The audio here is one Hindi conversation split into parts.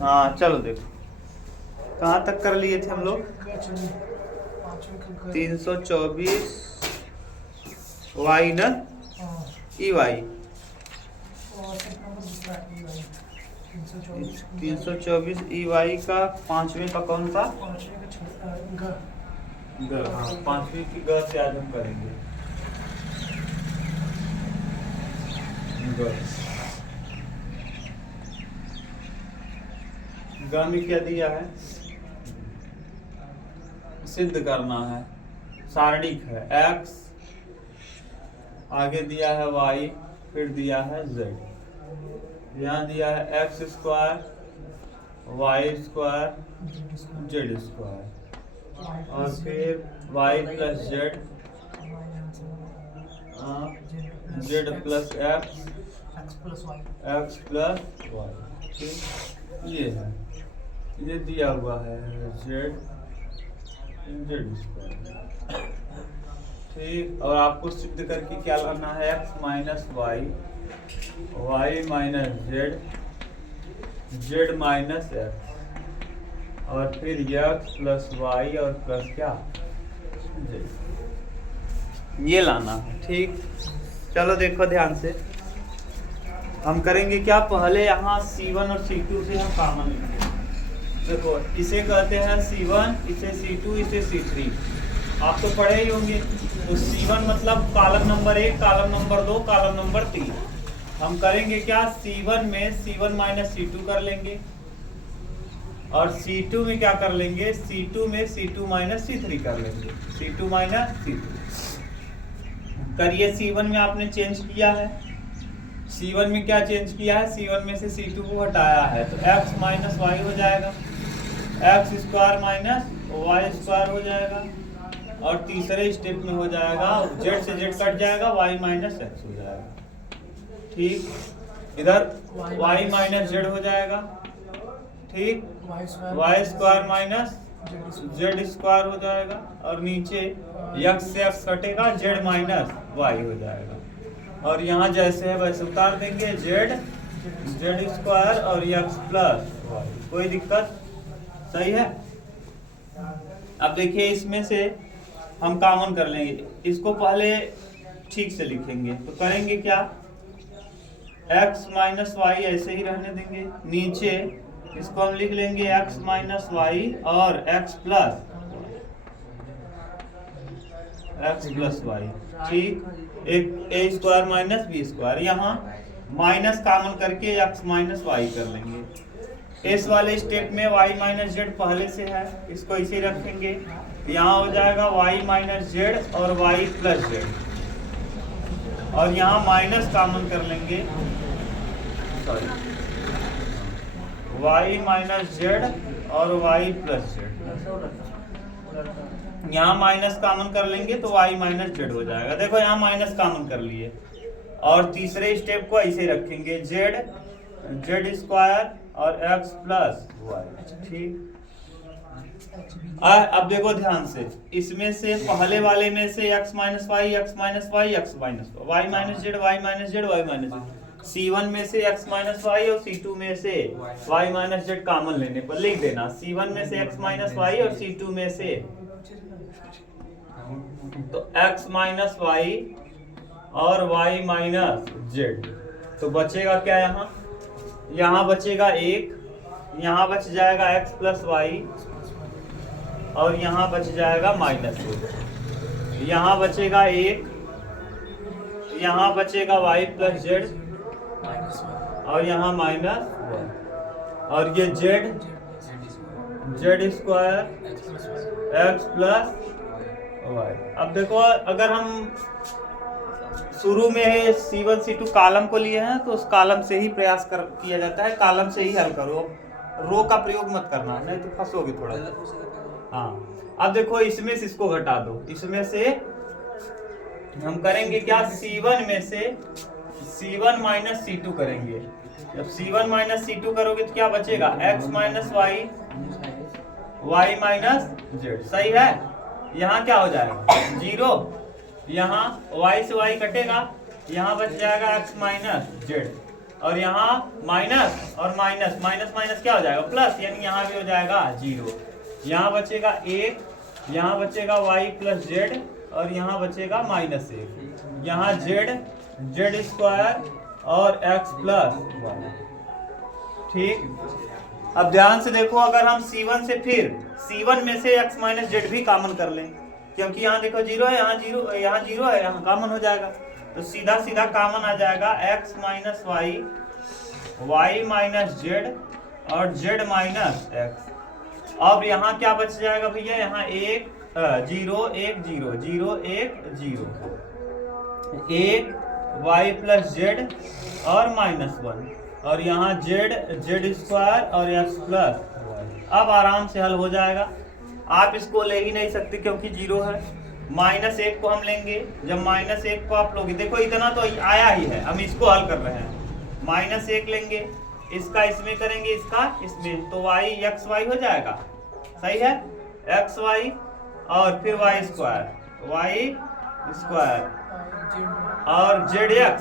हाँ चलो देखो, कहाँ तक कर लिए थे हम लोग? 324 वाई ना, ई वाई 324 ई वाई का पांचवें का कौन सा? ग। हाँ, पांचवें की ग से आज हम करेंगे ग। ग में क्या दिया है? सिद्ध करना है, सारणिक है। x, आगे दिया है y, फिर दिया है z। यहाँ दिया है x square, y square, z square, और फिर y plus z, z plus x plus y। ठीक, ये है, ये दिया हुआ है z स्क्वायर। ठीक, और आपको सिद्ध करके क्या लाना है? x minus y, y minus z, z minus x, और फिर x प्लस वाई और प्लस क्या, जेड, ये लाना है। ठीक, चलो देखो ध्यान से, हम करेंगे क्या? पहले यहाँ C1 और C2 से हम कॉमन लेंगे। देखो, इसे कहते हैं C1, इसे C2, इसे C3, आप तो पढ़े ही होंगे। तो C1 मतलब column number 1, column number 2, column number 3। हम करेंगे क्या? C1 में C1 माइनस C2 कर लेंगे, और C2 में क्या कर लेंगे? C2 में C2 माइनस C3 कर लेंगे, C2 माइनस C3 करिए। C1 में आपने चेंज किया है, C1 में क्या चेंज किया है? C1 में से C2 को हटाया है, तो x माइनस वाई हो जाएगा, x square minus y square हो जाएगा, और तीसरे स्टेप में हो जाएगा z से z कट जाएगा, y माइनस एक्स हो जाएगा। ठीक, इधर y माइनस z हो जाएगा। ठीक, y square minus z square हो जाएगा, और नीचे x से x कटेगा, z माइनस y हो जाएगा, और यहाँ जैसे है वैसे उतार देंगे, z स्क्वायर और x प्लस y। कोई दिक्कत? सही है। अब देखिए, इसमें से हम कॉमन कर लेंगे, इसको पहले ठीक से लिखेंगे। तो करेंगे क्या? x माइनस वाई ऐसे ही रहने देंगे, नीचे इसको हम लिख लेंगे x माइनस वाई और x प्लस वाई। ठीक, एक a square minus b square, यहाँ माइनस कॉमन करके x माइनस वाई कर लेंगे। इस वाले स्टेप में y माइनस जेड पहले से है, इसको इसे रखेंगे, यहाँ हो जाएगा y माइनस जेड और y प्लस जेड, और यहाँ माइनस कॉमन कर लेंगे, सॉरी, y माइनस जेड और y प्लस जेड, यहाँ माइनस कॉमन कर लेंगे तो y माइनस जेड हो जाएगा। देखो, यहाँ माइनस कॉमन कर लिए, और तीसरे स्टेप को ऐसे रखेंगे, जेड स्क्वायर और x प्लस वाई। ठीक, अब देखो ध्यान से, इसमें से पहले वाले में से x minus y, x minus y, x minus y minus z, y minus z, y minus, C1 में से x माइनस वाई और C2 में से y माइनस जेड कॉमन लेने पर लिख देना, C1 में से x माइनस वाई और C2 में से तो x माइनस वाई और y माइनस जेड। तो बचेगा क्या? यहाँ बचेगा 1, यहाँ बच जाएगा x प्लस वाई, और यहाँ बच जाएगा माइनस 1, यहाँ बचेगा 1, यहाँ बचेगा y प्लस जेड, और यहाँ माइनस 1, और ये z square x plus y. अब देखो, अगर हम शुरू में C1 C2 कॉलम को लिए हैं तो उस कॉलम से ही प्रयास किया जाता है, कॉलम से ही हल करो, रो का प्रयोग मत करना, नहीं तो फंसोगे थोड़ा। हाँ, अब देखो, इसमें से इसको घटा दो, इसमें से हम करेंगे क्या? C1 में से C1 माइनस C2 करेंगे। जब C1 माइनस C2 करोगे तो क्या बचेगा? x minus y, y minus z. सही है। यहाँ क्या हो जाएगा? 0, यहाँ y से y कटेगा, यहाँ बच जाएगा x माइनस जेड, और यहाँ माइनस और माइनस, माइनस माइनस क्या हो जाएगा प्लस, यानी यहाँ भी हो जाएगा 0। यहाँ बचेगा 1, यहाँ बचेगा y प्लस जेड और यहाँ बचेगा -1। यहाँ जेड स्क्वायर और x प्लस वाई। ठीक, अब ध्यान से देखो, अगर हम C1 से फिर C1 में से x माइनस जेड भी कॉमन कर लें, क्योंकि यहाँ देखो 0 है, यहाँ 0 है, यहाँ कॉमन हो जाएगा, तो सीधा सीधा कॉमन आ जाएगा x minus y, y minus z और z माइनस x। अब यहाँ क्या बच जाएगा भैया, यहाँ 1 0 1 0 0 1 0 1 y प्लस जेड और -1 और यहाँ जेड स्क्वायर और x प्लस वाई। अब आराम से हल हो जाएगा। आप इसको ले ही नहीं सकते क्योंकि 0 है। -1 को हम लेंगे, जब -1 को आप लोगे, देखो इतना तो आया ही है, हम इसको हल कर रहे हैं। -1 लेंगे, इसका इसमें करेंगे, इसका इसमें, तो y x y हो जाएगा, सही है, x y और फिर y स्क्वायर और zx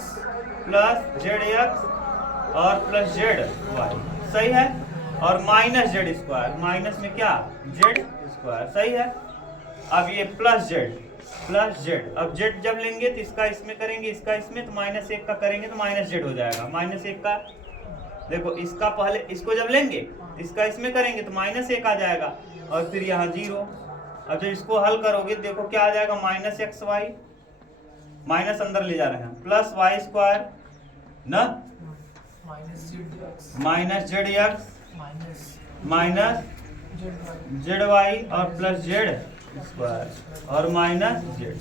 प्लस zx और प्लसzy, सही है, और माइनस जेड स्क्वायर, माइनस में क्या जेड स्क्वायर, सही है। अब ये प्लस जेड, अब जेड जब लेंगे तो इसका इसमें करेंगे, इसका इसमें, तो -1 का करेंगे तो माइनस जेड हो जाएगा। -1 का देखो, इसका पहले इसको जब लेंगे इसका इसमें करेंगे तो -1 आ जाएगा और फिर यहाँ 0। अब जब इसको हल करोगे देखो क्या आ जाएगा, -xy, माइनस अंदर ले जा रहे हैं, प्लस y स्क्वायर ना, minus z x minus z y और प्लस जेड स्क्वायर और माइनस जेड।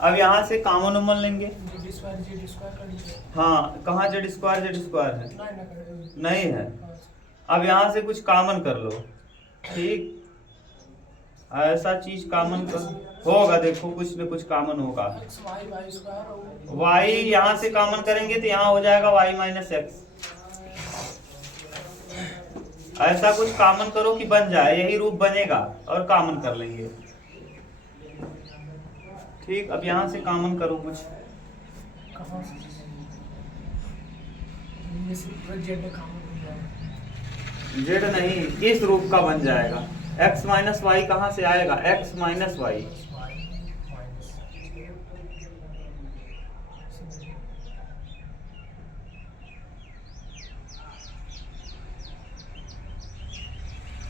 अब यहाँ से कॉमन उमन लेंगे, हाँ, कहाँ जेड स्क्वायर है, नहीं है। अब यहाँ से कुछ कॉमन कर लो, ठीक, ऐसा चीज कॉमन होगा, देखो कुछ न कुछ कॉमन होगा। y यहाँ से कॉमन करेंगे तो यहाँ हो जाएगा y माइनस एक्स। ऐसा कुछ कॉमन करो कि बन जाए, यही रूप बनेगा और कॉमन कर लेंगे। ठीक, अब यहाँ से कॉमन करो कुछ, जेड नहीं, इस रूप का बन जाएगा। x माइनस वाई कहाँ से आएगा, x माइनस वाई,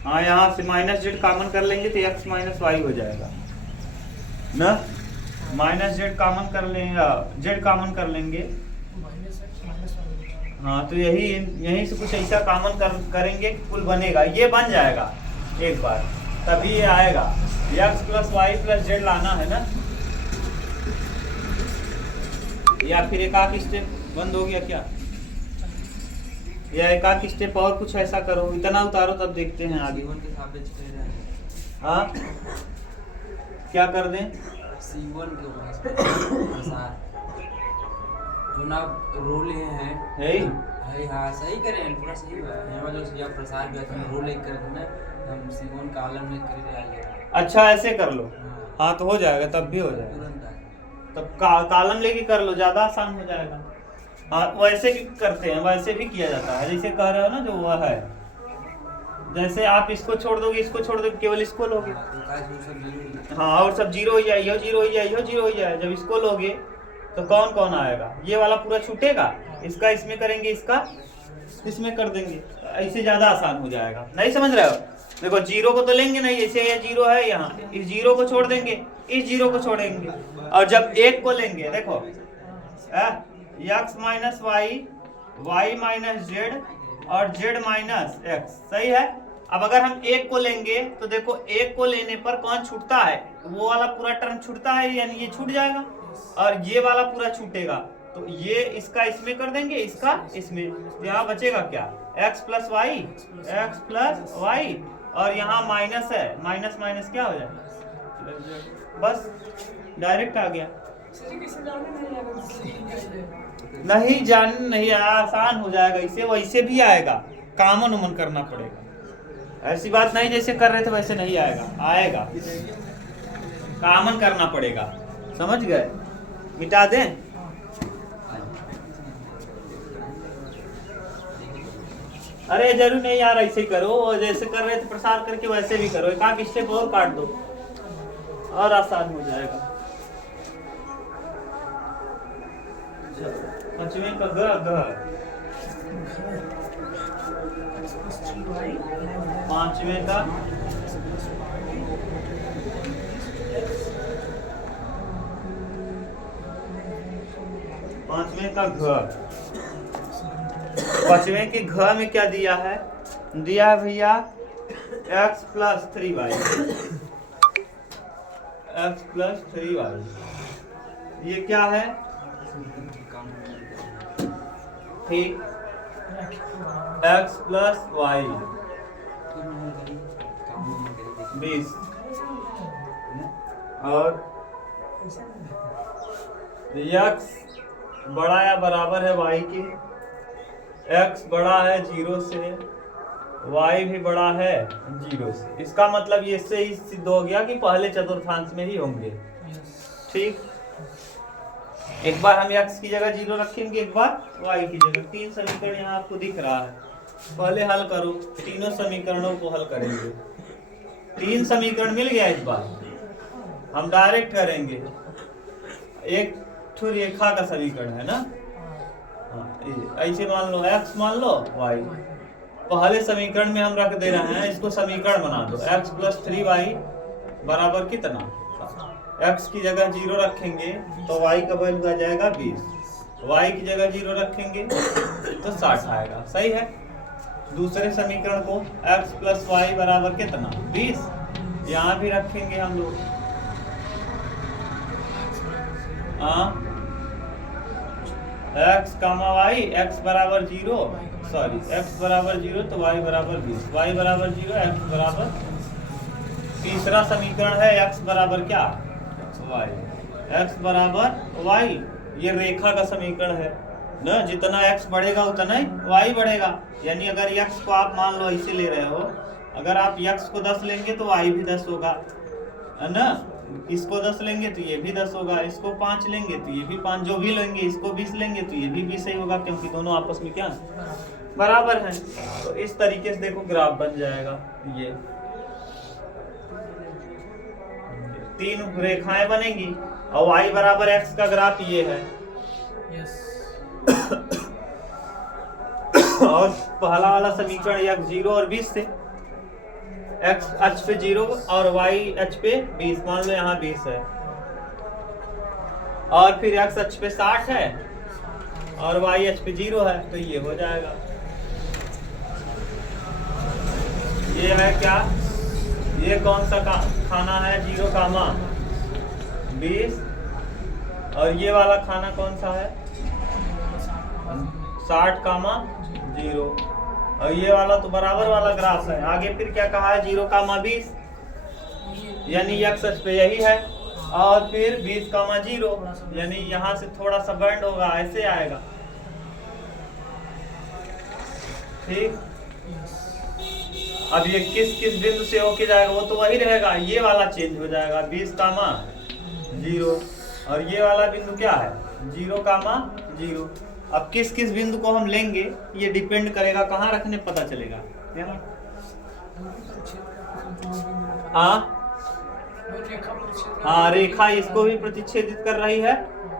हाँ, यहाँ से माइनस जेड कॉमन कर लेंगे तो x माइनस वाई हो जाएगा ना, माइनस जेड कॉमन कर लेंगे, जेड कॉमन कर लेंगे, हाँ, तो यही से कुछ ऐसा कॉमन करेंगे कि कुल बनेगा, ये बन जाएगा एक बार, तभी ये आएगा। x plus y plus z लाना है ना, या फिर एक आध स्टेप बंद हो गया क्या, या एक आध स्टेप और कुछ ऐसा करो, इतना उतारो तब देखते हैं आगे। हाँ, क्या कर दें, C1 के प्रसार जो ना रोल हैं है, हाँ, सही करें, पूरा सही है, हम जो या प्रसार का रोल एक कर देना, हम C1 कॉलम में कर आएंगे। अच्छा, ऐसे कर लो, हाँ, तो हो जाएगा, तब भी हो जाएगा, तब कॉलम लेके कर लो, ज्यादा आसान हो जाएगा। हाँ, वैसे भी करते हैं, वैसे भी किया जाता है, जैसे कह रहे हो ना, जो वह है, जैसे आप इसको छोड़ दोगे, इसको छोड़ दोगे, केवल इसको लोगे, हाँ, और सब 0 हो जाए, 0 हो जाए, 0 हो जाए। जब इसको लोगे तो कौन कौन आएगा, ये वाला पूरा छूटेगा, इसका इसमें करेंगे, इसका इसमें कर देंगे, ऐसे ज्यादा आसान हो जाएगा। नहीं समझ रहे हो, देखो 0 को तो लेंगे नहीं, जैसे ये 0 है, यहाँ इस 0 को छोड़ देंगे, इस 0 को छोड़ेंगे, और जब 1 को लेंगे, देखो x minus y, y minus z और जेड माइनस एक्स, सही है। अब अगर हम 1 को लेंगे तो देखो 1 को लेने पर कौन छूटता है, वो वाला पूरा टर्म छूटता है, यानी ये छूट जाएगा और ये वाला पूरा छूटेगा, तो ये इसका इसमें कर देंगे, इसका इसमें, तो यहाँ बचेगा क्या, x प्लस वाई, और यहाँ माइनस है, माइनस माइनस क्या हो जाएगा, बस डायरेक्ट आ गया। नहीं जान नहीं, आसान हो जाएगा, इसे वैसे भी आएगा, कॉमन उमन करना पड़ेगा, ऐसी बात नहीं जैसे कर रहे थे वैसे नहीं आएगा, आएगा, कॉमन करना पड़ेगा, समझ गए। मिटा दें, अरे जरूर नहीं यार, ऐसे ही करो, और जैसे कर रहे थे प्रसार करके वैसे भी करो, एक आध स्टेप और काट दो और आसान हो जाएगा। पांचवें का ग पांचवें का घ। पांचवें के घ में क्या दिया है? दिया है भैया x plus 3y। x plus 3y ये क्या है? ठीक, x प्लस y 20 और x बड़ा या बराबर है y के, x बड़ा है 0 से, y भी बड़ा है 0 से। इसका मतलब ये इससे ही सिद्ध हो गया कि पहले चतुर्थांश में ही होंगे। ठीक, एक बार हम x की जगह 0 रखेंगे, एक बार y की जगह। तीन समीकरण यहाँ आपको दिख रहा है, पहले हल करो, तीनों समीकरणों को हल करेंगे। तीन समीकरण मिल गया, इस बार हम डायरेक्ट करेंगे। एक ठो रेखा का समीकरण है ना, ऐसे मान लो x मान लो y, पहले समीकरण में हम रख दे रहे हैं, इसको समीकरण बना दो। x प्लस 3y बराबर कितना? x की जगह 0 रखेंगे तो y का वैल्यू आ जाएगा 20, y की जगह 0 रखेंगे तो 60 आएगा। सही है। दूसरे समीकरण को x प्लस वाई बराबर कितना? 20, यहाँ भी रखेंगे हम लोग। x कामा वाई, x बराबर 0, सॉरी x बराबर 0 तो y बराबर 20, y बराबर 0, x बराबर। तीसरा समीकरण है x बराबर क्या? y, x बराबर y, ये रेखा का समीकरण है ना, जितना x बढ़ेगा उतना ही y बढ़ेगा। यानी अगर x को आप मान लो ऐसे ले रहे हो, अगर आप x को 10 लेंगे तो y भी 10 होगा, है ना। इसको 10 लेंगे तो ये भी 10 होगा, इसको 5 लेंगे तो ये भी 5, जो भी लेंगे, इसको 20 लेंगे तो ये भी 20 ही होगा, क्योंकि दोनों आपस में क्या बराबर हैं। तो इस तरीके से देखो ग्राफ बन जाएगा। ये तीन रेखाएं बनेंगी और y बराबर x का ग्राफ ये है। और पहला वाला समीकरण x 0 और 20 से, x अक्ष पे 0 और y अक्ष पे 20, मान लो यहाँ 20 है, और फिर x अक्ष पे 60 है और y अक्ष पे 0 है, तो ये हो जाएगा। ये है क्या? ये कौन सा खाना है? 0 कामा 20, और ये वाला खाना कौन सा है? 60 कामा 0, और ये वाला तो बराबर वाला ग्राफ है। आगे फिर क्या कहा है? 0 कामा 20, यानी x अक्ष पे यही है, और फिर 20 कामा 0, यानी यहाँ से थोड़ा सा बैंड होगा, ऐसे आएगा। ठीक, अब ये किस किस बिंदु से होके जाएगा वो तो वही रहेगा, ये वाला चेंज हो जाएगा 20 कामा 0, और ये वाला बिंदु क्या है? 0 कामा 0। अब किस किस बिंदु को हम लेंगे ये डिपेंड करेगा, कहाँ रखने पता चलेगा। हाँ, रेखा इसको भी प्रतिच्छेदित कर रही है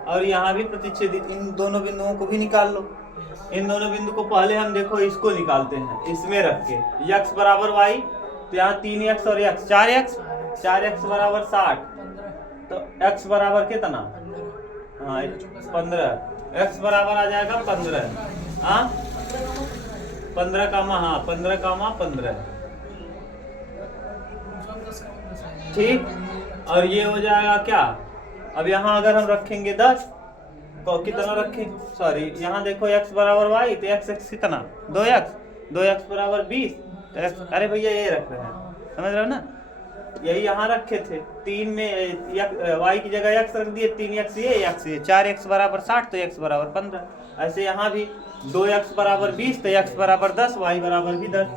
और यहाँ भी प्रतिच्छेदित, इन दोनों बिंदुओं को भी निकाल लो। इन दोनों बिंदु को पहले हम देखो इसको निकालते हैं, इसमें रख के x बराबर y, तो यहाँ 3x और x 4x बराबर 60, तो x बराबर कितना? हाँ 15, x बराबर आ जाएगा 15। हाँ 15 कामा, हाँ 15 कामा 15। ठीक, और ये हो जाएगा क्या? अब यहाँ अगर हम रखेंगे 10 को कितना रखें? सॉरी, यहाँ देखो x बराबर y, तो x कितना? 2x बराबर 20, तो x, अरे भैया ये रख रहे हैं, समझ रहे हो ना, यही यहाँ रखे थे। 3 में y की जगह x रख दिए, 3x ये 4x बराबर 60, तो x बराबर 15। ऐसे यहाँ भी 2x बराबर 20, तो x बराबर 10, y बराबर भी 10।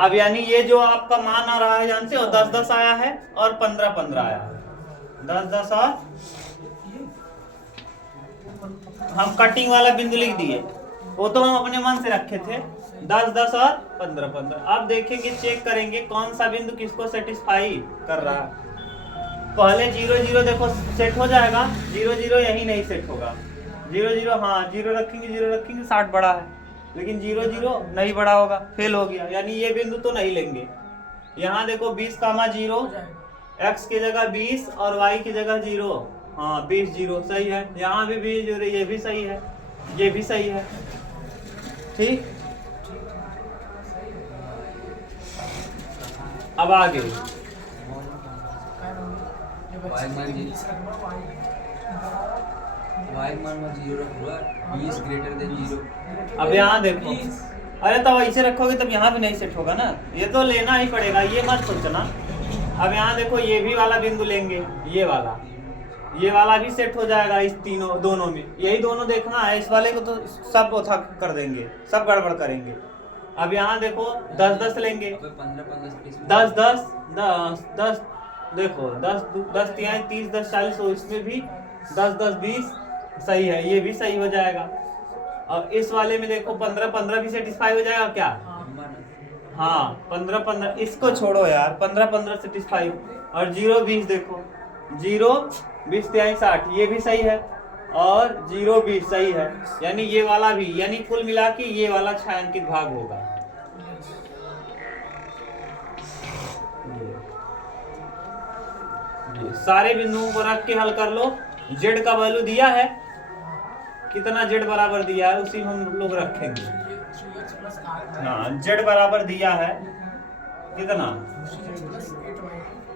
अब यानी ये जो आपका मान आ रहा है, जानते हो 10-10 आया है और 15-15 आया है, 10-10 और हम कटिंग वाला बिंदु लिख दिए, वो तो हम अपने मन से रखे थे 10 10 और 15 15। अब देखेंगे, चेक करेंगे कौन सा बिंदु किसको सेटिस्फाई कर रहा है। पहले 0 0 देखो सेट हो जाएगा, 0 0 यही नहीं सेट होगा, 0 0 हाँ 0 रखेंगे 0 रखेंगे 60 बड़ा है, लेकिन 0 0 नहीं बड़ा होगा, फेल हो गया, यानी ये बिंदु तो नहीं लेंगे। यहाँ देखो 20 कामा 0, x की जगह 20 और y की जगह 0, हाँ 20 0 सही है, यहाँ भी 20 0, ये भी सही है, ये भी सही है, ठीक। अब आगे y मान 0 रखूंगा, 20 ग्रेटर देन 0। अब यहाँ देखो, अरे तब ऐसे रखोगे तब यहाँ भी नहीं सेट होगा ना, ये तो लेना ही पड़ेगा, ये मत सोचना। अब यहाँ देखो ये भी वाला बिंदु लेंगे, ये वाला भी सेट हो जाएगा इस तीनों दोनों में, यही दोनों देखना है, इस वाले को तो सब उठा कर देंगे, सब गड़बड़ करेंगे। अब यहाँ देखो 10 10 लेंगे, 10 10 10 10 देखो 10 10 30 10 40, तो इसमें भी 10 10 20 सही है, ये भी सही हो जाएगा। और इस वाले में देखो 15 15 भी सेटिस्फाई हो जाएगा क्या, हाँ 15 15, इसको छोड़ो यार, 15 15 सेटिस्फाई। और 0 20 देखो, 0 20 60, ये भी सही है, और 0 20 सही है, यानी ये वाला भी, यानी कुल मिला के ये वाला छायांकित भाग होगा। ये सारे बिंदुओं को रख के हल कर लो। z का वैल्यू दिया है, कितना z बराबर दिया है उसी हम लोग रखेंगे। हाँ z बराबर दिया है कितना,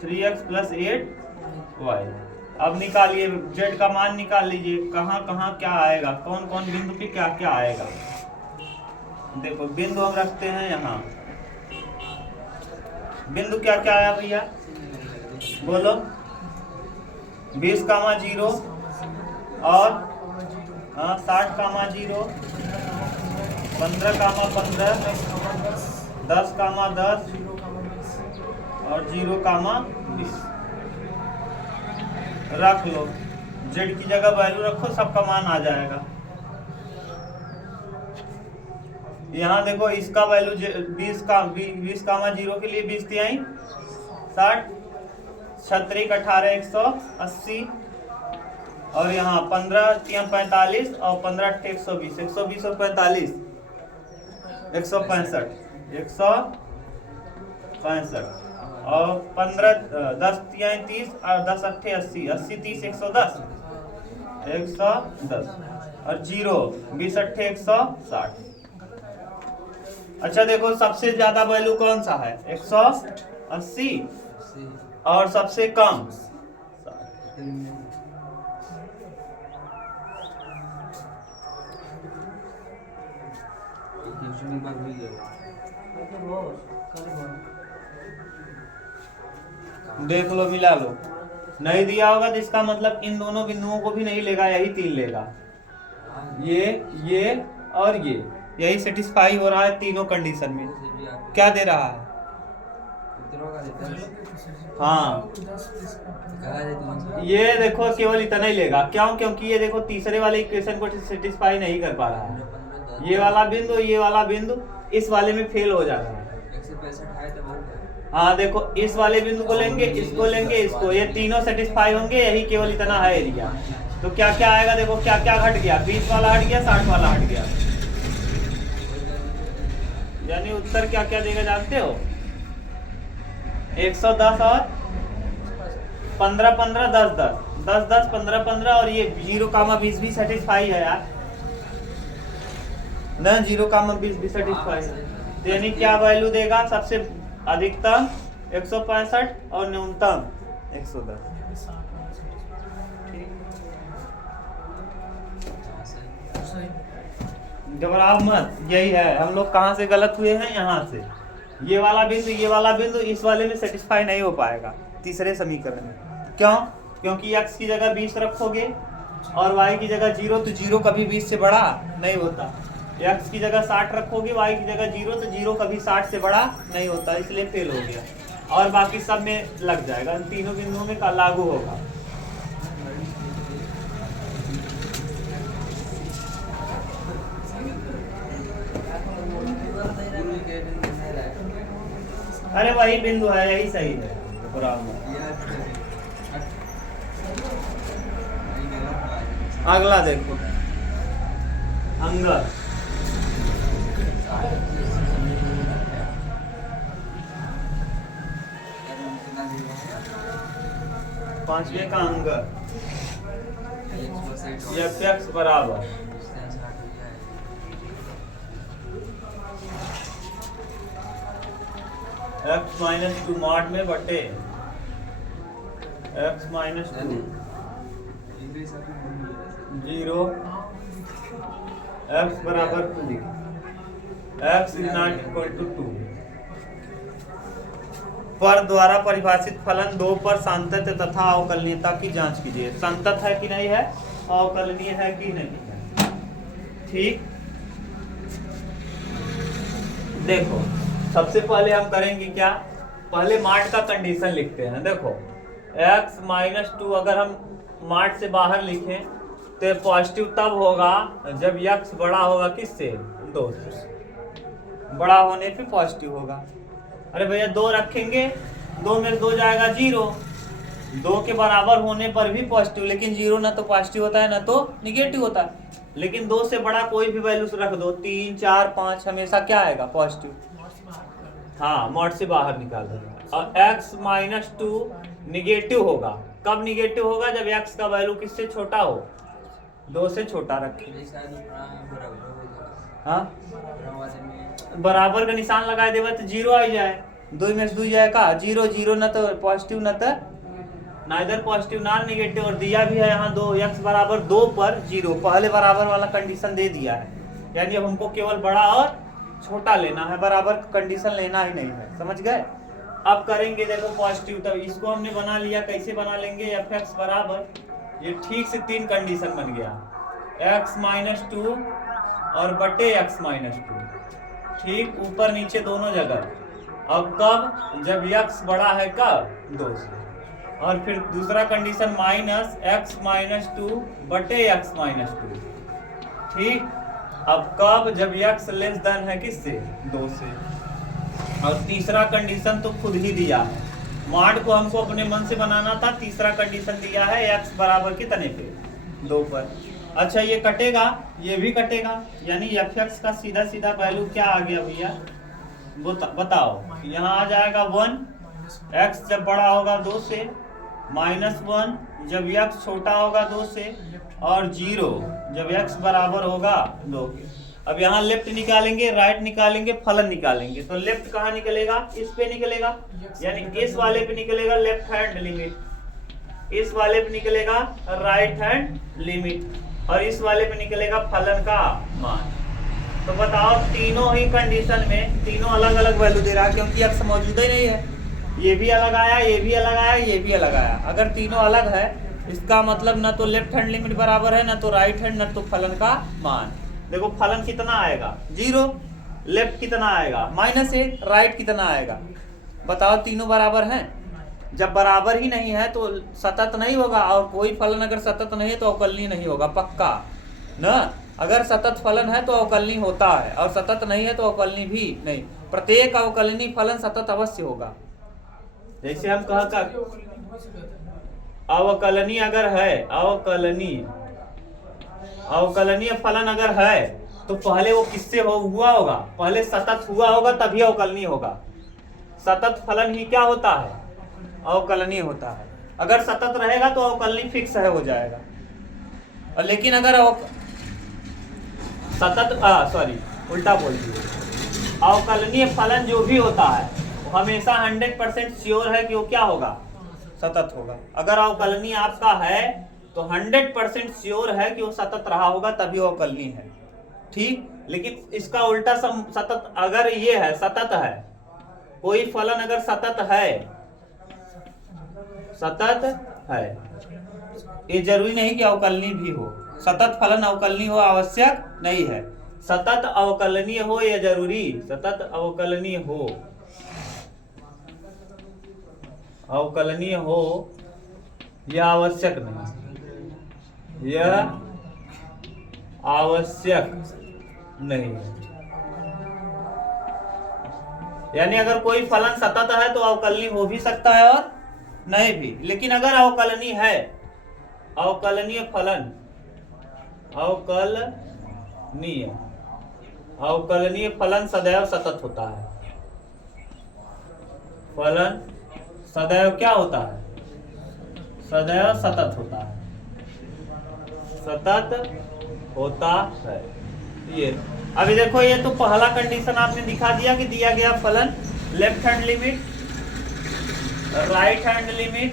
3x + 8y। अब निकालिए z का मान निकाल लीजिए, कहाँ कहाँ क्या आएगा, कौन कौन बिंदु पे क्या क्या आएगा। देखो बिंदु हम रखते हैं यहाँ, बिंदु क्या क्या आया भैया बोलो, 20 कामा 0 और 60 कामा 0, 15 कामा 15, 10 कामा 10 और 0 कामा 20 रख लो। z की जगह वैल्यू रखो, सबका मान आ जाएगा। यहाँ देखो इसका वैल्यू 20 कामा 0 के लिए 20 तिहाई 60, 36 18 180, और यहाँ 15 3 45 और 15 8 120, 120 और 45 165, 165 और 15 10 3 30 और 10 8 80, 80 30 110, 110 और 0 20 8 160। अच्छा देखो सबसे ज्यादा वैल्यू कौन सा है, 180 और सबसे कम 60। देख लो मिला लो, नहीं दिया होगा तो इसका मतलब इन दोनों बिंदुओं को भी नहीं लेगा, यही 3 लेगा, ये और ये, यही सेटिस्फाई हो रहा है तीनों कंडीशन में। क्या दे रहा है, हाँ ये देखो केवल इतना ही लेगा, क्यों, क्योंकि ये देखो तीसरे वाले इक्वेशन को सेटिस्फाई नहीं कर पा रहा है, ये वाला बिंदु इस वाले में फेल हो जा रहा है। हाँ देखो इस वाले बिंदु को लेंगे, इसको लेंगे, इसको, ये तीनों सेटिस्फाई होंगे, यही केवल इतना है एरिया। तो क्या क्या आएगा देखो, क्या क्या हट गया, 20 वाला हट गया, 60 वाला हट गया, यानी उत्तर क्या क्या देगा जानते हो, 110 और 15 15 10 10 10 10 15 15, और ये 0 कामा 20 भी सेटिस्फाई है यार ना, 0 कामा 20 भी सेटिस्फाई है। तो यानी क्या वैल्यू देगा, सबसे अधिकतम 165 और न्यूनतम 110। घबराओ मत, यही है, हम लोग कहाँ से गलत हुए हैं, यहाँ से। ये वाला बिंदु इस वाले में सेटिस्फाई नहीं हो पाएगा तीसरे समीकरण में। क्यों, क्योंकि x की जगह 20 रखोगे और y की जगह 0, तो 0 कभी 20 से बड़ा नहीं होता। x की जगह 60 रखोगे, y की जगह 0, तो 0 कभी 60 से बड़ा नहीं होता, इसलिए फेल हो गया। और बाकी सब में लग जाएगा, इन तीनों बिंदुओं में लागू होगा। अरे वही बिंदु है, यही सही है बराबर। अगला देखो अंगद, पांचवे का अंगद एफ एक्स बराबर एक्स माइनस 2 मॉड में बटे एक्स माइनस 2 0 एक्स बराबर 2 x is not equal to 2 पर द्वारा परिभाषित फलन 2 पर सातत्य तथा अवकलनीयता की जांच कीजिए। संतत है कि नहीं है, अवकलनीय है कि नहीं है। ठीक, देखो सबसे पहले हम करेंगे क्या, पहले मार्ट का कंडीशन लिखते हैं। देखो x माइनस 2 अगर हम मार्ट से बाहर लिखें तो पॉजिटिव तब होगा जब x बड़ा होगा किससे, 2 से। बड़ा होने पे पॉजिटिव होगा। अरे भैया 2 रखेंगे, 2 में 2 जाएगा 0, 2 के बराबर होने पर भी पॉजिटिव, लेकिन 0 ना तो पॉजिटिव होता है ना तो निगेटिव होता है। लेकिन 2 से बड़ा कोई भी वैल्यू रख दो, 3 4 5 हमेशा क्या आएगा, पॉजिटिव। हाँ, मॉड से बाहर निकाल देंगे। और x माइनस 2 निगेटिव होगा। कब निगेटिव होगा, जब x का वैल्यू किससे छोटा हो, 2 से छोटा रखें। हाँ, बराबर का निशान लगाए देवे तो 0 आ जाए, 2 में से 2 जाए का 0 0 न तो पॉजिटिव न तो नाइदर पॉजिटिव ना निगेटिव। और दिया भी है यहाँ 2 x बराबर 2 पर 0, पहले बराबर वाला कंडीशन दे दिया है, यानी अब हमको केवल बड़ा और छोटा लेना है, बराबर कंडीशन लेना ही नहीं है। समझ गए। अब करेंगे देखो पॉजिटिव, तब इसको हमने बना लिया। कैसे बना लेंगे, एफ एक्स बराबर, ये ठीक से 3 कंडीशन बन गया, x माइनस 2 और बटे x माइनस 2, ठीक ऊपर नीचे दोनों जगह। अब कब, जब x बड़ा है कब, 2 से। और फिर दूसरा कंडीशन माइनस x माइनस 2 बटे x माइनस 2, ठीक। अब कब, जब x लेस देन है किससे, 2 से। और तीसरा कंडीशन तो खुद ही दिया है, मॉड को हमको अपने मन से बनाना था। तीसरा कंडीशन दिया है x बराबर कितने पे, 2 पर। अच्छा ये कटेगा, ये भी कटेगा, यानी एफ एक्स का सीधा सीधा वैल्यू क्या आ गया भैया, बताओ। यहाँ आ जाएगा 1, x जब बड़ा होगा 2 से, माइनस 1 जब x छोटा होगा 2 से, और 0 जब x बराबर होगा 2 के। अब यहाँ लेफ्ट निकालेंगे, राइट निकालेंगे, फलन निकालेंगे। तो लेफ्ट कहाँ निकलेगा, इस पे निकलेगा, यानी इस वाले पे निकलेगा लेफ्ट हैंड लिमिट, इस वाले पे निकलेगा राइट हैंड लिमिट, और इस वाले पे निकलेगा फलन का मान। तो बताओ तीनों ही कंडीशन में तीनों अलग अलग वैल्यू दे रहा है, क्योंकि x मौजूद ही नहीं है। ये भी अलग आया, ये भी अलग आया, ये भी अलग आया। अगर तीनों अलग है, इसका मतलब ना तो लेफ्ट हैंड लिमिट बराबर है, ना तो राइट हैंड, ना तो फलन का मान। देखो फलन कितना आएगा, 0, लेफ्ट कितना आएगा, -1, राइट कितना आएगा। बताओ तीनों बराबर हैं। जब बराबर ही नहीं है तो सतत नहीं होगा, और कोई फलन अगर सतत नहीं है तो अवकलनीय नहीं होगा, पक्का ना। अगर सतत फलन है तो अवकलनीय होता है, और सतत नहीं है तो अवकलनीय भी नहीं। प्रत्येक अवकलनीय फलन सतत अवश्य होगा। जैसे हम कहा अवकलनीय अगर है, अवकलनीय फलन अगर है तो पहले वो किससे हुआ होगा, पहले सतत हुआ होगा तभी अवकलनीय होगा। सतत फलन ही क्या होता है, अवकलनीय होता है। अगर सतत रहेगा तो अवकलनीय फिक्स है, हो जाएगा। और लेकिन अगर उल्टा बोल दिए, अवकलनीय फलन जो भी होता है वो हमेशा 100% श्योर है कि वो क्या होगा, सतत होगा। अगर अवकलनीय आपका है तो 100% श्योर है कि वो सतत रहा होगा, तभी वो अवकलनीय है, ठीक। लेकिन इसका उल्टा सतत, अगर ये है सतत है, कोई फलन अगर सतत है, ये जरूरी नहीं कि अवकलनीय भी हो। सतत फलन अवकलनीय हो आवश्यक नहीं है, सतत अवकलनीय हो यह जरूरी, सतत अवकलनीय हो, अवकलनीय हो यह आवश्यक नहीं, यह आवश्यक नहीं है। यानी अगर कोई फलन सतत है तो अवकलनीय हो भी सकता है और नहीं भी। लेकिन अगर अवकलनीय है, अवकलनीय फलन, अवकलनीय फलन सदैव सतत होता है। फलन सदैव क्या होता है? सदैव सतत होता है, सतत होता है। ये अभी देखो, ये तो पहला कंडीशन आपने दिखा दिया कि दिया गया फलन left hand limit, right hand limit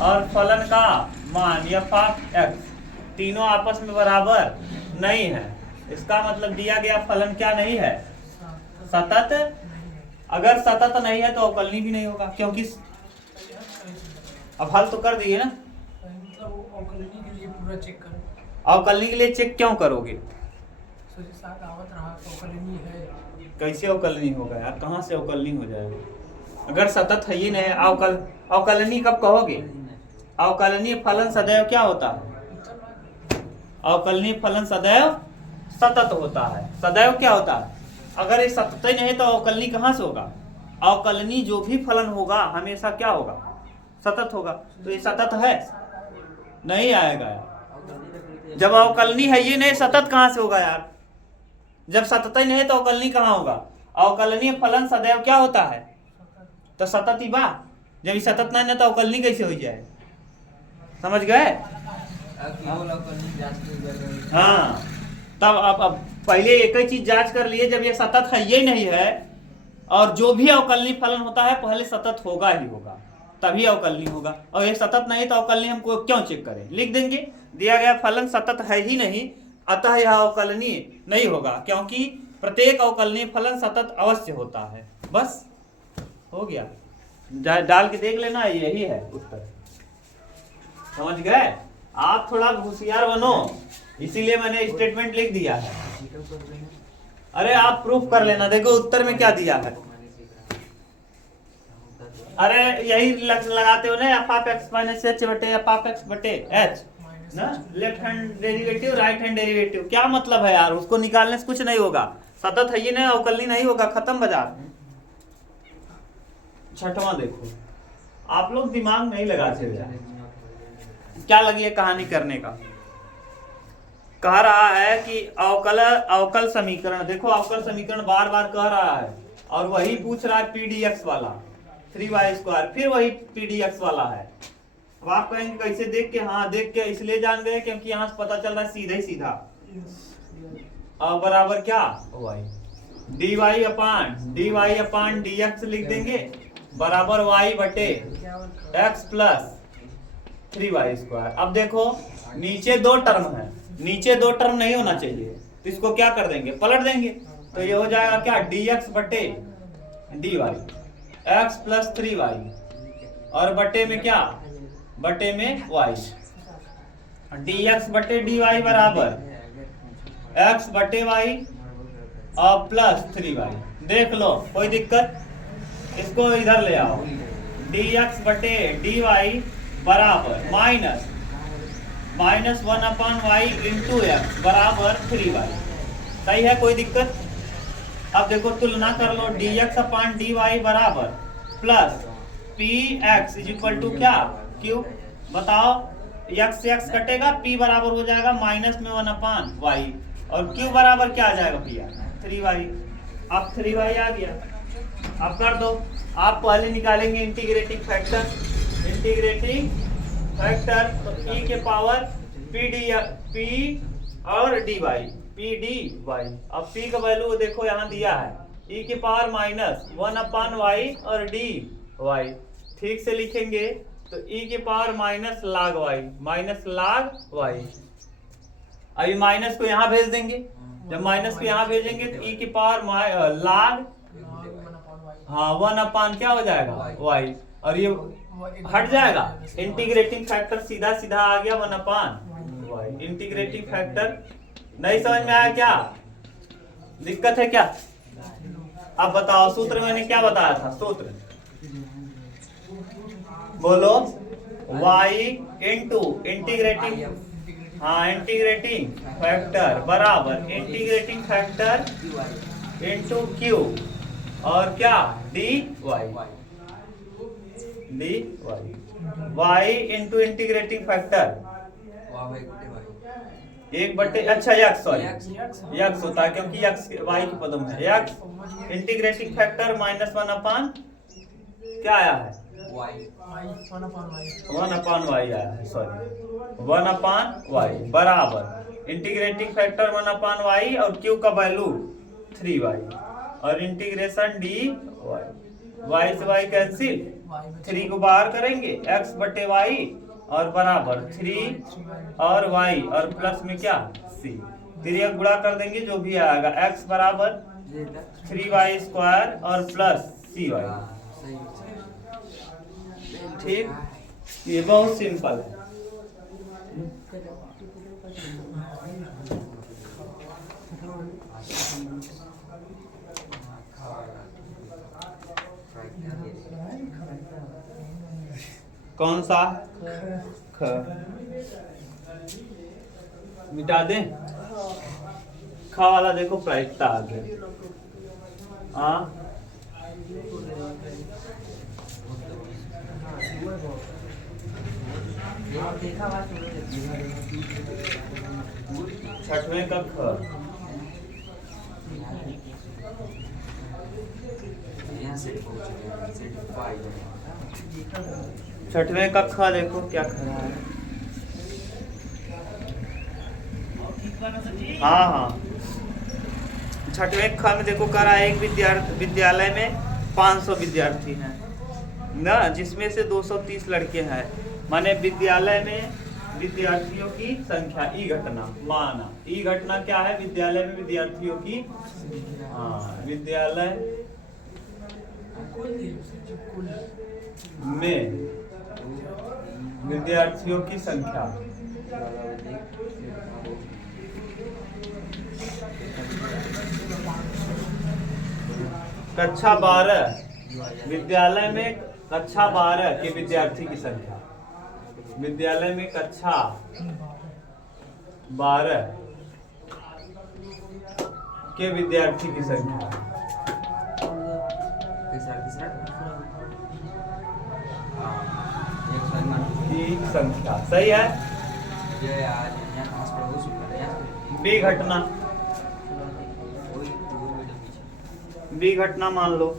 और फलन का मान f ऑफ x तीनों आपस में बराबर नहीं है। इसका मतलब दिया गया फलन क्या नहीं है? सतत। अगर सतत नहीं है तो अवकलनीय भी नहीं होगा, क्योंकि अब हल तो कर दिए ना। अवकलनीय के लिए पूरा चेक करो। अवकलनीय के लिए चेक क्यों करोगे? कैसे अवकलनीय होगा यार? कहाँ से अवकलनीय हो जाएगा? अगर सतत है ही नहीं, अवकलनीय कब कहोगे? अवकलनीय फलन सदैव क्या होता है? अवकलनीय फलन सदैव सतत होता है। सदैव क्या होता है? अगर ये सतत ही नहीं तो अवकलनीय कहाँ से होगा? अवकलनीय जो भी फलन होगा हमेशा क्या होगा? सतत होगा। तो ये सतत है? नहीं आएगा यार। जब अवकलनीय है ये नहीं, सतत कहाँ से होगा यार? जब सतत ही नहीं तो अवकलनीय कहाँ होगा? अवकलनीय फलन सदैव क्या होता है? तो सतत ही बा। जब ये सतत नहीं है तो अवकलनीय कैसे हो जाए? समझ गए? हाँ, तब अब पहले एक ही चीज जांच कर लिए, जब ये सतत है ये नहीं है और जो भी अवकलनीय फलन होता है पहले सतत होगा ही होगा, तभी अवकलनीय होगा। और ये सतत नहीं तो अवकलनीय हमको क्यों चेक करें? लिख देंगे दिया गया फलन सतत है ही नहीं, अतः यह अवकलनीय नहीं होगा, क्योंकि प्रत्येक अवकलनीय फलन सतत अवश्य होता है। बस हो गया, डाल के देख लेना, यही है उत्तर। समझ गए? आप थोड़ा होशियार बनो, इसीलिए मैंने स्टेटमेंट लिख दिया है। अरे आप प्रूफ कर लेना, देखो उत्तर में क्या दिया है। अरे यही लगाते हो ना, F of x minus H बटे एफ ऑफ एक्स बटे एच ना, left hand derivative right hand derivative. क्या मतलब है यार? उसको निकालने से कुछ नहीं होगा, सतत है ये नहीं, अवकलनीय नहीं होगा, खत्म बाजार। छठवां देखो, आप लोग दिमाग नहीं लगाते हो, क्या लगी है कहानी करने का। कह रहा है कि अवकल समीकरण, देखो अवकल समीकरण बार बार कह रहा है और वही पूछ रहा है पीडीएक्स वाला 3y², फिर वही पीडीएक्स वाला है। अब आप कहेंगे कैसे देख के? हाँ देख के इसलिए जान गए क्योंकि यहाँ से पता चल रहा है सीधा ही सीधा अब बराबर क्या y dy अपान dx लिख देंगे बराबर y बटे x प्लस 3y²। अब देखो नीचे दो टर्म है, नीचे दो टर्म नहीं होना चाहिए, तो इसको क्या कर देंगे? पलट देंगे। तो ये हो जाएगा क्या? dx बटे dy x प्लस 3y और बटे में क्या? बटे में y। dx बटे dy बराबर x बटे y और प्लस 3y। देख लो कोई दिक्कत? इसको इधर ले आओ, dx बटे dy बराबर माइनस 1/y इंटू एक्स बराबर 3y। सही है? कोई दिक्कत? अब देखो तुलना कर लो, dx अपान dy बराबर plus px is equal to क्या? q। बताओ, x से x कटेगा, p बराबर हो जाएगा माइनस में 1/y और q बराबर क्या आ जाएगा भैया? 3y। अब 3y आ गया। अब कर दो, आप पहले निकालेंगे इंटीग्रेटिंग फैक्टर, तो e के पावर p और dy, p dy। अब p का वैल्यू देखो यहाँ दिया है, e के पावर माइनस 1/y और dy। ठीक से लिखेंगे तो e के पावर माइनस log y। अभी माइनस को यहाँ भेज देंगे, जब माइनस को यहाँ भेजेंगे तो e के पावर log, हाँ 1/, क्या हो जाएगा? y। और ये हट जाएगा, इंटीग्रेटिंग फैक्टर सीधा सीधा आ गया 1/y। इंटीग्रेटिंग फैक्टर नहीं समझ में आया क्या? दिक्कत है क्या? अब बताओ सूत्र मैंने क्या बताया था? सूत्र बोलो, y इंटू इंटीग्रेटिंग, हाँ इंटीग्रेटिंग फैक्टर बराबर इंटीग्रेटिंग फैक्टर इंटू q और क्या d y, d y, y into integrating factor एक बटे अच्छा यक्स, सॉरी यक्स होता है क्योंकि यक्स वाई की पदों में है। यक्स इंटीग्रेटिंग फैक्टर -1/, क्या आया है वाई 1/y आया है, सॉरी 1/y बराबर इंटीग्रेटिंग फैक्टर 1/y और q का वैल्यू 3y और इंटीग्रेशन dy, y से y कैंसिल, 3 को बाहर करेंगे x बटे y और बराबर 3 और y और प्लस में क्या c, 3 गुणा कर देंगे जो भी आएगा x बराबर 3y² और प्लस cy। ठीक, ये बहुत सिंपल है। कौन सा ख मिटा दें, ख वाला देखो प्रायिकता आ गया। हाँ छठवें का ख, छठवें का ख देखो क्या कर रहा है। हाँ हाँ, छठवें ख में देखो करा एक विद्यालय में 500 विद्यार्थी हैं ना, जिसमें से 230 लड़के हैं, माने विद्यालय में विद्यार्थियों की संख्या ई घटना माना। ई घटना क्या है, विद्यालय में विद्यार्थियों की, हाँ विद्यालय में विद्यार्थियों की संख्या कक्षा 12, विद्यालय में कक्षा 12 के विद्यार्थी की संख्या, विद्यालय में कक्षा 12 के विद्यार्थी की संख्या, की संख्या सही है। बी घटना, बी घटना मान लो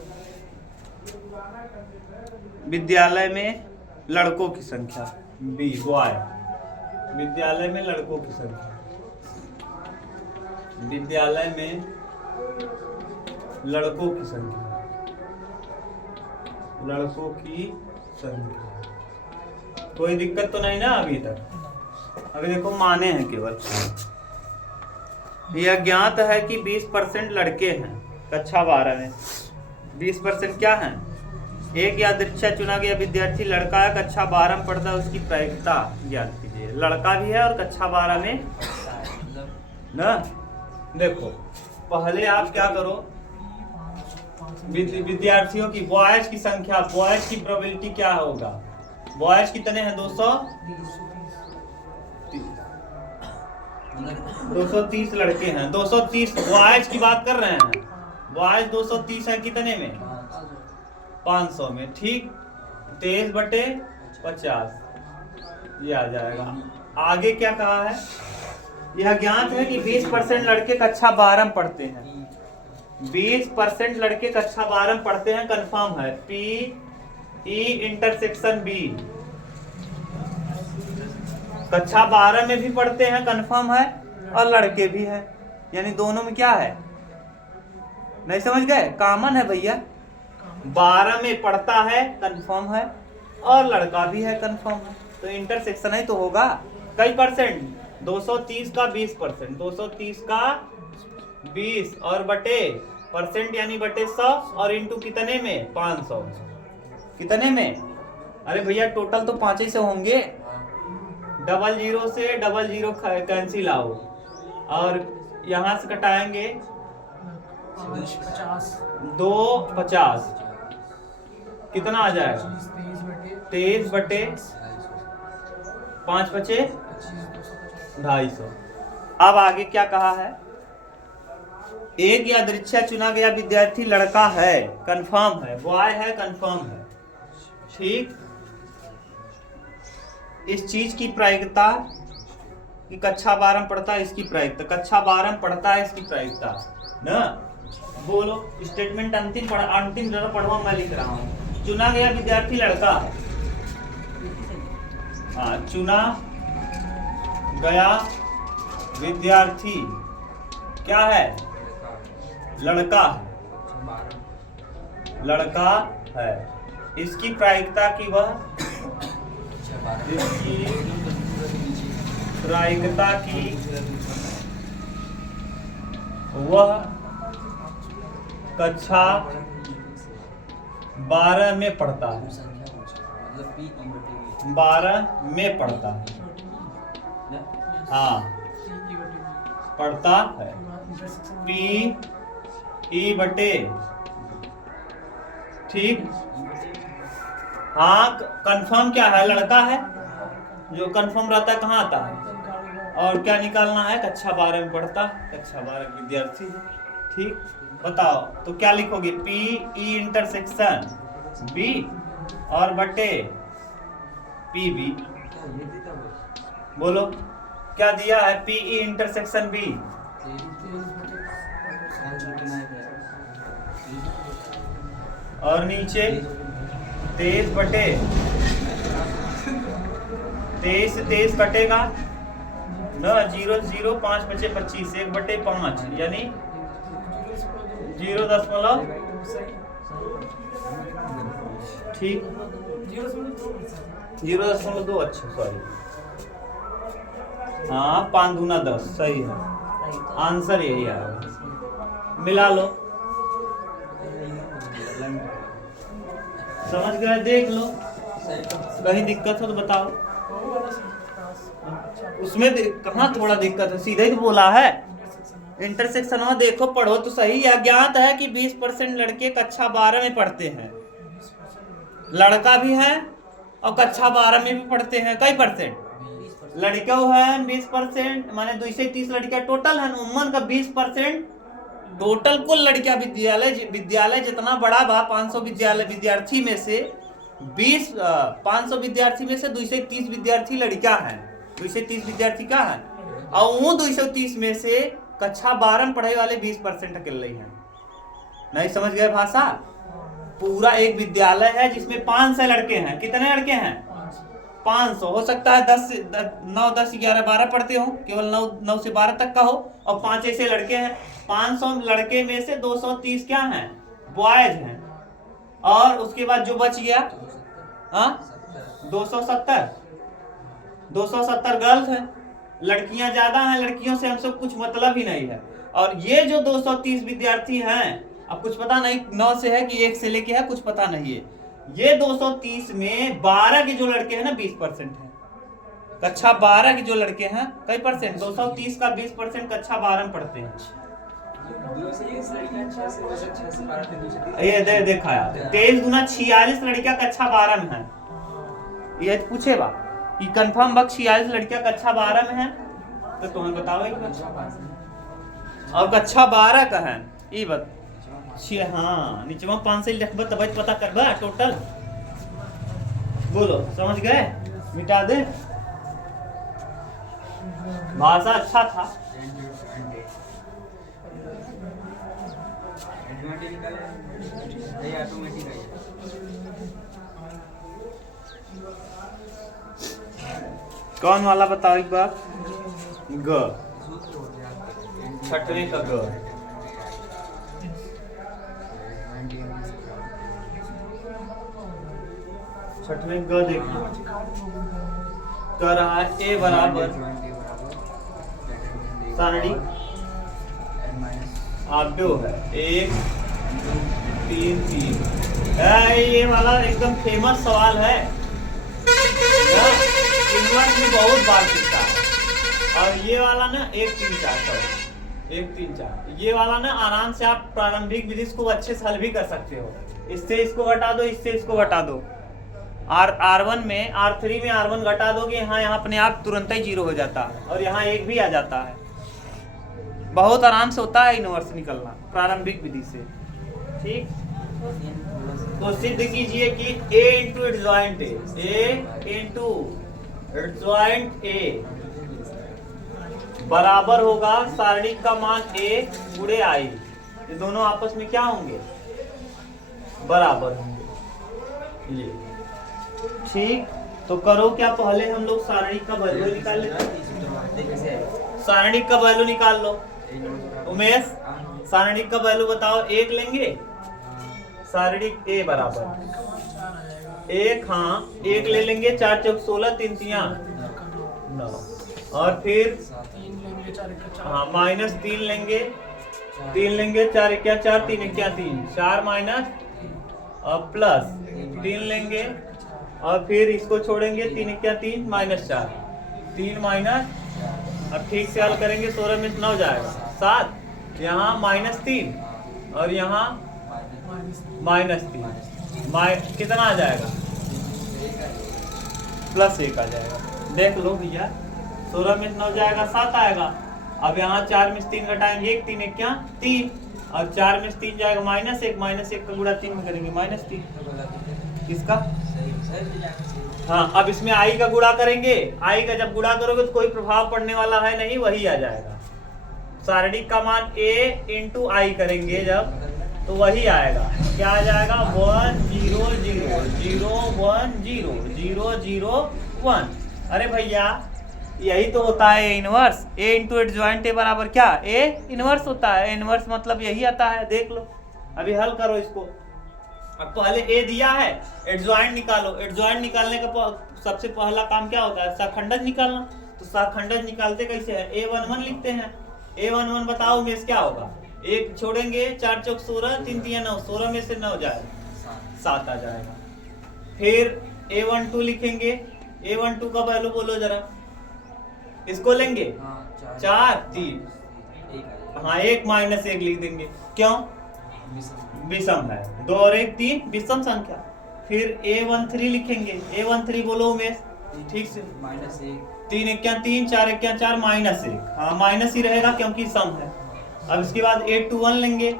विद्यालय में लड़कों की संख्या, बी बॉय, विद्यालय में लड़कों की संख्या, विद्यालय में लड़कों की संख्या, लड़कों की संख्या, कोई दिक्कत तो नहीं ना अभी तक। अभी देखो माने हैं केवल, यह ज्ञात है कि 20% लड़के हैं कक्षा 12 में, 20% क्या हैं, एक यादृच्छा चुना गया विद्यार्थी लड़का है, कक्षा 12 में पढ़ता है, उसकी प्रायिकता ज्ञात कीजिए। लड़का भी है और कक्षा 12 में ना। देखो पहले आप क्या करो, विद्यार्थियों की बॉयज की संख्या, बॉयज की प्रोबेबिलिटी क्या होगा, बॉयज कितने हैं 230 लड़के हैं, 230 बॉयज की बात कर रहे हैं, बॉयज 230 हैं कितने में 500 में, ठीक 23/50 ये आ जाएगा। आगे क्या कहा है, यह ज्ञात है कि 20% लड़के कक्षा 12 में पढ़ते हैं, 20% लड़के कक्षा 12 में पढ़ते हैं, कंफर्म है, P E इंटरसेक्शन B कक्षा 12 में भी पढ़ते हैं, कंफर्म है, और लड़के भी हैं, यानी दोनों में क्या है, नहीं समझ गए, कॉमन है भैया, 12 में पढ़ता है कंफर्म है और लड़का भी है कंफर्म है, तो इंटरसेक्शन ही तो होगा। कई परसेंट, 230 का 20%, 230 का 20 और बटे परसेंट यानी बटे 100 और इंटू कितने में 500, कितने में, अरे भैया टोटल तो 5 ही से होंगे, 00 से 00 कैंसिल आओ और यहाँ से कटाएंगे 250, कितना आ जाएगा 23/5 बचे 250। अब आगे क्या कहा है, एक यादृच्छा चुना गया विद्यार्थी लड़का है, कंफर्म है, बॉय है, कंफर्म है। ठीक, इस चीज की प्रायिकता कि कक्षा 12 में पढ़ता है, इसकी प्रायिकता, कक्षा 12 में पढ़ता है, इसकी प्रायिकता ना। बोलो स्टेटमेंट अंतिम जरा पढ़वा, मैं लिख रहा हूँ। चुना गया विद्यार्थी लड़का है। हाँ, चुना गया विद्यार्थी क्या है? लड़का है, लड़का है। इसकी प्रायिकता की वह, इसकी प्रायिकता की वह कक्षा 12 में पढ़ता है, 12 में पढ़ता है। हाँ, पढ़ता है। पी ई बटे, ठीक। हाँ, कंफर्म क्या है? लड़का है। जो कंफर्म रहता है कहाँ आता है? और क्या निकालना है? कक्षा 12 में पढ़ता, कक्षा 12 विद्यार्थी है। ठीक, बताओ तो क्या लिखोगे? पी ई इंटरसेक्शन बी और बटे पी बी। बोलो क्या दिया है? P e intersection b. और नीचे 23 बटे 23 से 23 कटेगा न, 0 0 5 बचे 25, 1 बटे 5 यानी 0., ठीक, 0.2। अच्छा सॉरी, हाँ 5 दूना 10, सही है, आंसर यही आएगा। मिला लो, समझ गए? देख लो, कहीं दिक्कत हो तो बताओ। उसमें कहाँ थोड़ा दिक्कत है, सीधे ही तो बोला है। इंटरसेक्शन में देखो, पढ़ो तो सही। अज्ञात है कि 20% लड़के कक्षा 12 में पढ़ते हैं, लड़का भी है और कक्षा 12 में भी पढ़ते हैं। कई परसेंट लड़के हैं? 20%, माने 230 लड़कियां टोटल है। उम्मन का 20% टोटल कुल लड़कियां विद्यालय जितना बड़ा बा, 500 विद्यार्थी में से 500 विद्यार्थी में से 230 विद्यार्थी लड़कियां हैं। 230 विद्यार्थी क्या है? और वो 230 में से कक्षा 12 में पढ़े वाले 20% अकेले हैं। नहीं समझ गए भाषा? पूरा एक विद्यालय है जिसमें 500 लड़के हैं। कितने लड़के हैं? 500। हो सकता है 9, 10, 11, 12 पढ़ते हो, केवल 9 से 12 तक का हो, और 5 ऐसे लड़के हैं। 500 लड़के में से 230 क्या हैं? बॉयज हैं। और उसके बाद जो बच गया 270 गर्ल्स हैं। लड़कियां ज्यादा हैं, लड़कियों से हमसे कुछ मतलब ही नहीं है। और ये जो 230 विद्यार्थी हैं, अब कुछ पता नहीं 9 से है कि 1 से लेके है, कुछ पता नहीं है। ये 230 में 12 के जो लड़के हैं ना 20% है। कक्षा 12 के जो लड़के हैं कई परसेंट? 230 का 20% कक्षा 12 में पढ़ते हैं। ये देखा यार, 23 दूना 46 लड़कियां कक्षा 12 में हैं। ये पूछे बा कि कंफर्म बक 46 लड़कियां कक्षा 12 में हैं, तो तुम्हें बताओ। और कक्षा 12 का है ये बात। हाँ, नीचे में 5 से लिखबा तब पता करबा टोटल। बोलो समझ गए? मिटा दे। भाषा अच्छा था। कौन वाला बताओ एक बार? ग, छठवें का ग। छठवें ग देखिए, कह रहा है ए बराबर सारणी आब्यो है 1 3 3। ये वाला एकदम फेमस सवाल है, इंग्लिश में बहुत बार पूछता है। और ये वाला ना 1 3 4 1 3 4, ये वाला ना आराम से आप प्रारंभिक विधि को अच्छे से हल भी कर सकते हो। इससे इसको घटा दो, इससे इसको घटा दो। R1 में R3 में R1 घटा दोगे, यहाँ अपने आप तुरंत ही 0 हो जाता है, और यहाँ 1 भी आ जाता है। बहुत आराम से होता है इनवर्स निकलना प्रारंभिक विधि से। ठीक, तो सिद्ध कीजिए कि a इंटू एडजॉइंट ए बराबर होगा सारणिक का मान a गुणे i। ये दोनों आपस में क्या होंगे? बराबर होंगे ये। ठीक, तो करो क्या, पहले हम लोग सारणिक का वैल्यू निकाल लेते हैं। सारणिक का वैल्यू निकाल लो। उमेश, सारणिक का वैल्यू बताओ। 1 लेंगे, सारणिक a बराबर 1, हाँ 1 ले लेंगे। 4 चौक 16, 3 तिया 9, और फिर हाँ -3 लेंगे, 3 लेंगे, 4 1 4, 3 1 3, 4 माइनस और प्लस 3 लेंगे, और फिर इसको छोड़ेंगे, 3 1 3 -4, 3 माइनस, अब ठीक से हल करेंगे, 16 में 9 जाएगा 7, यहाँ -3 और यहाँ -3, कितना आ जाएगा? +1 आ जाएगा। देख लो भैया, 16 में 9 जाएगा 7 आएगा। अब यहाँ 4 में 3 घटाएंगे, 1 3 1 3, और 4 में 3 जाएगा -1 का गुणा 3 में करेंगे -3। किसका? हाँ, अब इसमें आई का गुणा करेंगे। आई का जब गुणा करोगे तो कोई प्रभाव पड़ने वाला है नहीं, वही आ जाएगा। सारणिक का मान a इंटू आई करेंगे जब, तो वही आएगा। क्या आ जाएगा? 1 0 0 0 1 0 0 0 1। अरे भैया, यही तो होता है inverse. a into adjoint A बराबर क्या? a इनवर्स होता है। इनवर्स मतलब यही आता है। देख लो, अभी हल करो इसको। अब पहले a दिया है, एडजॉइंट निकालो। एडजॉइंट निकालने का सबसे पहला काम क्या होता है? शाखंडज निकालना। तो शाखंडज निकालते कैसे है? a11 लिखते हैं। a11 बताओ में क्या होगा? 1 छोड़ेंगे, 4 चौक 16, 3 3 9, 16 में से 9 जाएगा 7 आ जाएगा। फिर a12 लिखेंगे। a12 का वैल्यू बोलो जरा, इसको लेंगे 4 3, हाँ 1 -1 लिख देंगे। क्यों? विषम है। 2 और 1 3, विषम संख्या। फिर a13 लिखेंगे। a13 बोलो उमेश ठीक से। -1, 3 1 3, 4 1 4, -1, हाँ माइनस ही रहेगा क्योंकि सम है। अब इसके बाद a21 लेंगे।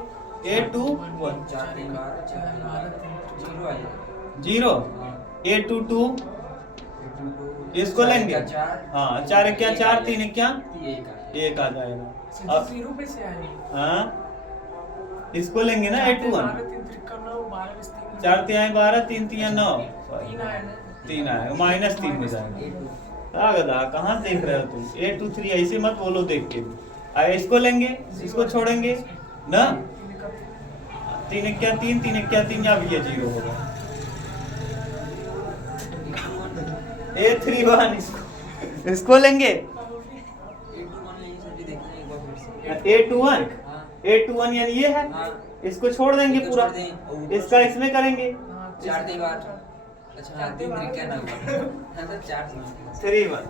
a21 0, a22 इसको लेंगे, हाँ 4 1 4, 3 1 1 आ जाएगा। अब 0 पे से आएगा। हाँ इसको लेंगे ना a21, 4 3 12, 3 3 9, 3 आएगा, -3 हो जाएगा। गधा कहाँ देख रहे हो तुम? a23 ऐसे मत बोलो देख के। इसको लेंगे, इसको छोड़ेंगे ना, 3 1 3, 3 1 3, अब ये 0 होगा। a31 इसको लेंगे, a21 यानी ये है, इसको छोड़ देंगे पूरा, इसका इसमें करेंगे 3 1।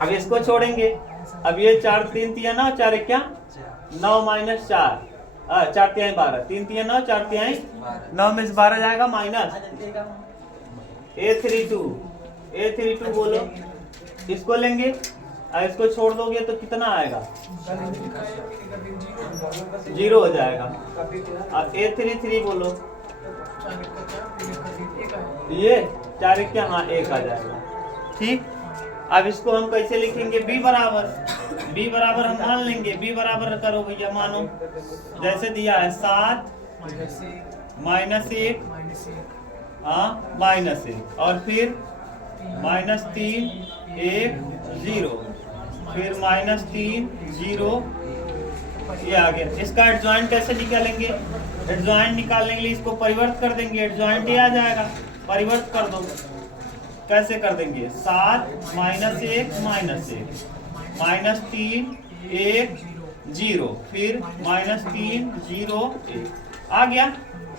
अब इसको छोड़ेंगे, अब ये 4 3 3 9, 4 1 9 -4, 4 3 12, 3 3 9, 4 3 9 में से 12 जाएगा माइनस। a32 बोलो, इसको लेंगे और इसको छोड़ दोगे तो कितना आएगा? 0 हो जाएगा। अब a33 बोलो, ये 4 1 हाँ 1 आ जाएगा। ठीक, अब इसको हम कैसे लिखेंगे? b बराबर हम मान लेंगे। b बराबर करो भैया, मानो जैसे दिया है 7 -1, हाँ -1, और फिर -3 1 0, फिर -3 0, ये आ गया। इसका एडजॉइंट कैसे निकालेंगे? एडजॉइंट निकालने के लिए इसको परिवर्त कर देंगे, एडजॉइंट ये आ जाएगा। परिवर्त कर दो, कैसे कर देंगे? 7 -1 -3 1 0, फिर -3 0 1 आ गया।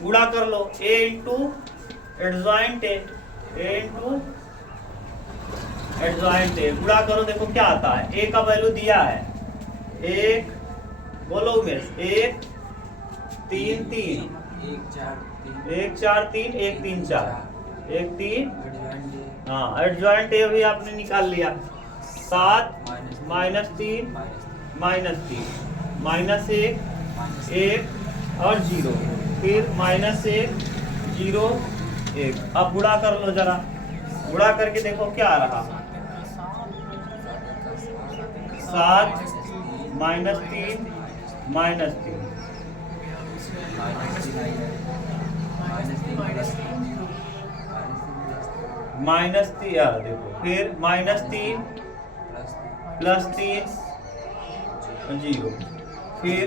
गुणा कर लो, a इंटू एडजॉइंट ए गुणा करो, देखो क्या आता है। a का वैल्यू दिया है 1, बोलो उमेश 1 3 3, 1 4 3, 1 3 4, 1 3, हाँ एडजॉइंट ए भी आपने निकाल लिया। 7 -3 -3, माइनस 1 1 और 0, फिर माइनस 1 0 1। अब गुणा कर लो जरा, गुणा करके देखो क्या आ रहा। 7 माइनस 3 माइनस 3 माइनस 3 देखो, फिर माइनस 3 प्लस 3 0, फिर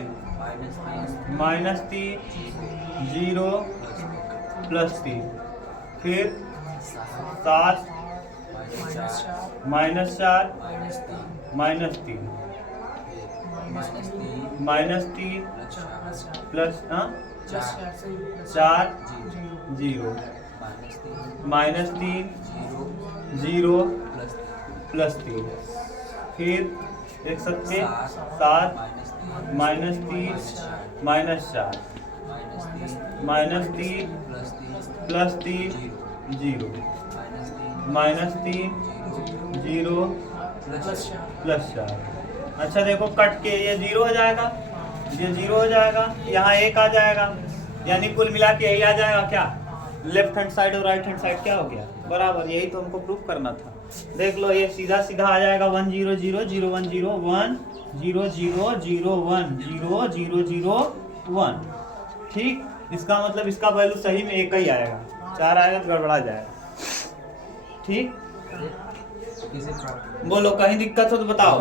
माइनस 3 0 प्लस 3, फिर 7 minus 4 minus 3 minus 3 plus 4 0 minus 3 0 plus 3, फिर देख सकते 7 minus 3 minus 4 minus 3 plus 3 0 minus 3 0 plus 4। अच्छा देखो कट के ये 0 हो जाएगा, ये 0 हो जाएगा, यहाँ 1 आ जाएगा, यानी कुल मिला के यही आ जाएगा क्या, लेफ्ट हैंड साइड और राइट हैंड साइड क्या हो गया बराबर। यही तो हमको प्रूफ करना था। देख लो ये सीधा सीधा आ जाएगा 1 0 0 0 1 0 1 0 0 0 1 0 0 0 1। ठीक, इसका मतलब इसका वैल्यू सही में 1 ही आएगा, 4 आएगा तो गड़बड़ा जाएगा। ठीक, बोलो कहीं दिक्कत हो तो बताओ।